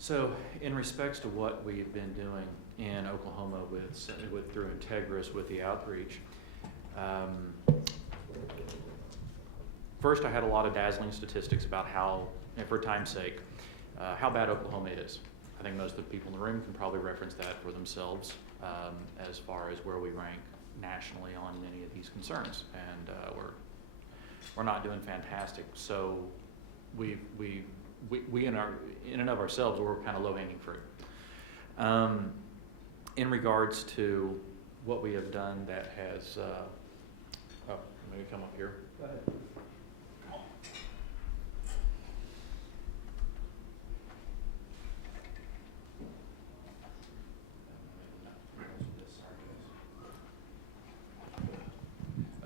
So, in respects to what we've been doing in Oklahoma through Integris with the outreach, um, first I had a lot of dazzling statistics about how, and for time's sake, how bad Oklahoma is. I think most of the people in the room can probably reference that for themselves as far as where we rank nationally on many of these concerns, and we're not doing fantastic. So we in and of ourselves, we're kind of low-hanging fruit. In regards to what we have done that has, maybe come up here. Go ahead.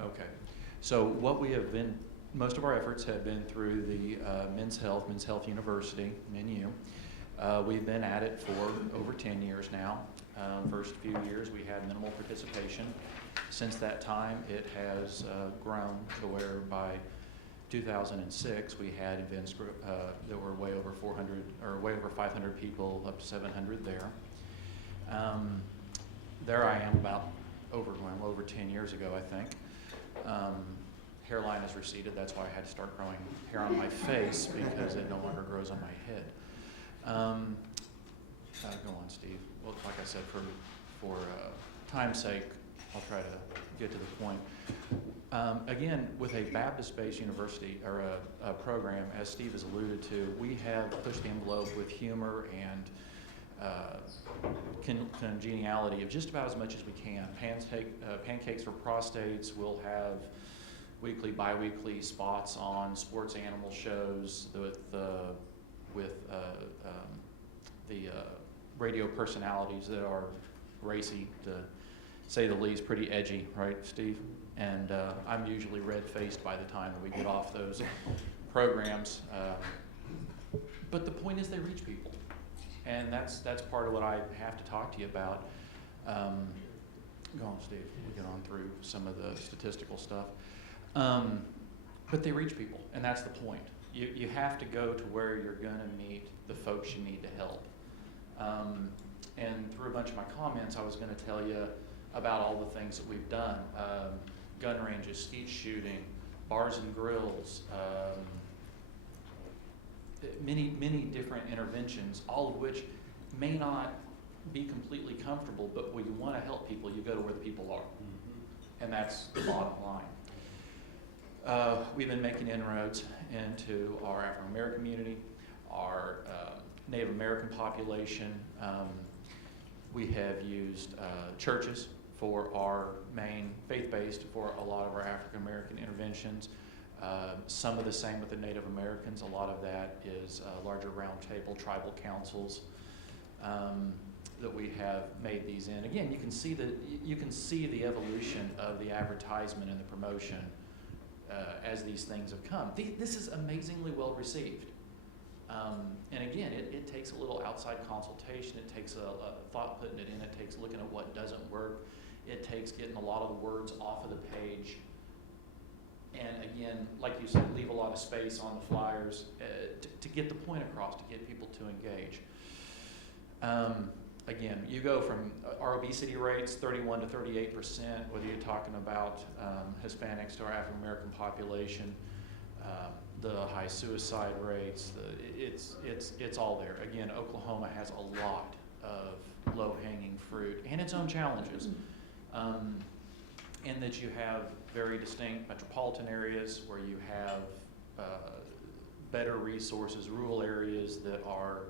Okay, so what we have been, most of our efforts have been through the Men's Health University, MenU. We've been at it for over 10 years now. First few years we had minimal participation. Since that time it has grown to where by 2006 we had events that were way over 400 or way over 500 people, up to 700 there. There I am about over 10 years ago, I think. Hairline has receded. That's why I had to start growing hair on my face because it no longer grows on my head. Go on, Steve. Well, like I said, for time's sake, I'll try to get to the point. Again, with a Baptist-based university or a program, as Steve has alluded to, we have pushed the envelope with humor and congeniality of just about as much as we can. Pancakes for Prostates. We'll have weekly, bi-weekly spots on sports animal shows with the radio personalities that are racy, to say the least, pretty edgy, right, Steve? And I'm usually red-faced by the time that we get off those programs. But the point is they reach people. And that's part of what I have to talk to you about. Go on, Steve. We'll get on through some of the statistical stuff. But they reach people, and that's the point. You have to go to where you're going to meet the folks you need to help. And through a bunch of my comments, I was going to tell you about all the things that we've done. Gun ranges, skeet shooting, bars and grills, many different interventions, all of which may not be completely comfortable, but when you want to help people, you go to where the people are. Mm-hmm. And that's the bottom line. We've been making inroads into our African American community, our Native American population. We have used churches for our main faith-based for a lot of our African American interventions. Some of the same with the Native Americans. A lot of that is larger roundtable tribal councils that we have made these in. Again, you can see the evolution of the advertisement and the promotion as these things have come. This is amazingly well received. And again, it takes a little outside consultation. It takes a thought putting it in. It takes looking at what doesn't work. It takes getting a lot of the words off of the page. And again, like you said, leave a lot of space on the flyers to get the point across, to get people to engage. Again, you go from our obesity rates, 31 to 38%, whether you're talking about Hispanics to our African American population, the high suicide rates, it's all there. Again, Oklahoma has a lot of low-hanging fruit and its own challenges. In that you have very distinct metropolitan areas where you have better resources, rural areas that are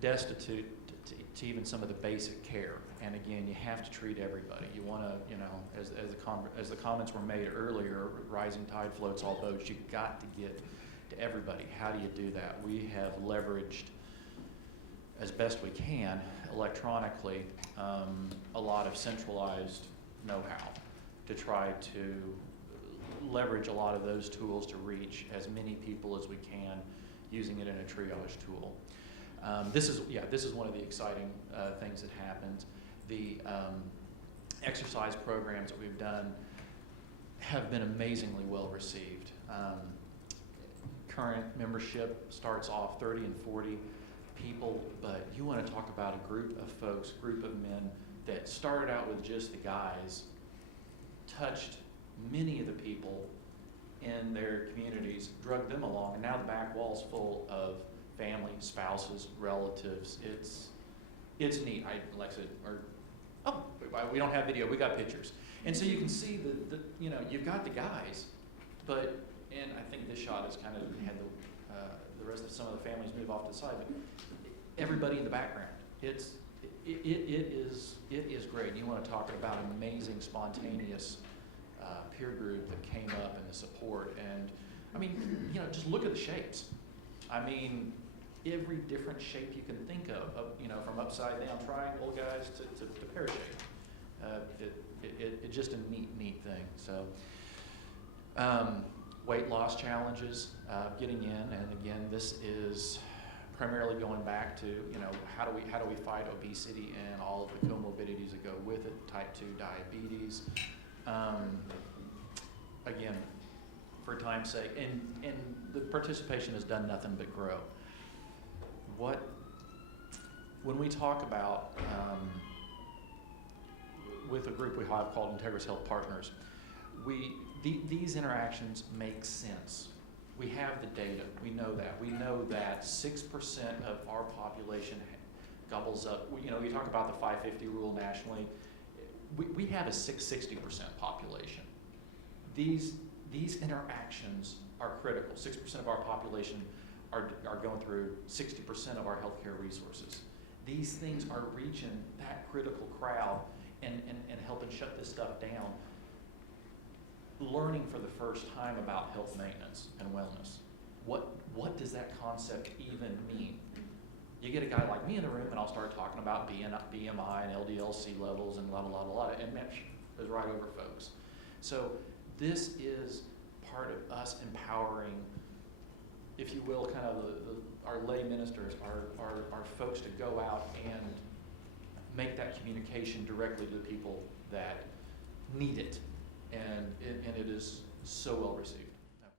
destitute to even some of the basic care. And again, you have to treat everybody. You want to, as the comments were made earlier, rising tide floats all boats. You've got to get to everybody. How do you do that? We have leveraged, as best we can, electronically, a lot of centralized know-how to try to leverage a lot of those tools to reach as many people as we can using it in a triage tool. This is one of the exciting things that happens. The exercise programs that we've done have been amazingly well received. current membership starts off 30 and 40 people, but you want to talk about a group of folks, group of men that started out with just the guys, touched many of the people in their communities, drugged them along, and now the back wall's full of family, spouses, relatives. It's neat. We don't have video, we got pictures. And so you can see you've got the guys, but, and I think this shot has kind of had the rest of some of the families move off to the side, but everybody in the background. It is great. You want to talk about an amazing, spontaneous peer group that came up and the support. And I mean, just look at the shapes. I mean, every different shape you can think of from upside down triangle guys to pear shape. It's just a neat thing. So, weight loss challenges, getting in, and again, this is primarily going back to how do we fight obesity and all of the comorbidities that go with it, type 2 diabetes. Again, for time's sake, and the participation has done nothing but grow. When we talk about with a group we have called Integris Health Partners, these interactions make sense. We have the data. We know that. We know that 6% of our population gobbles up. You talk about the 550 rule nationally. We have a 660% population. These interactions are critical. 6% of our population are going through 60% of our healthcare resources. These things are reaching that critical crowd and helping shut this stuff down. Learning for the first time about health maintenance and wellness. What does that concept even mean? You get a guy like me in the room and I'll start talking about BMI and LDL-C levels and and that is right over folks. So this is part of us empowering, if you will, kind of our lay ministers, our folks to go out and make that communication directly to the people that need it. And it is so well received.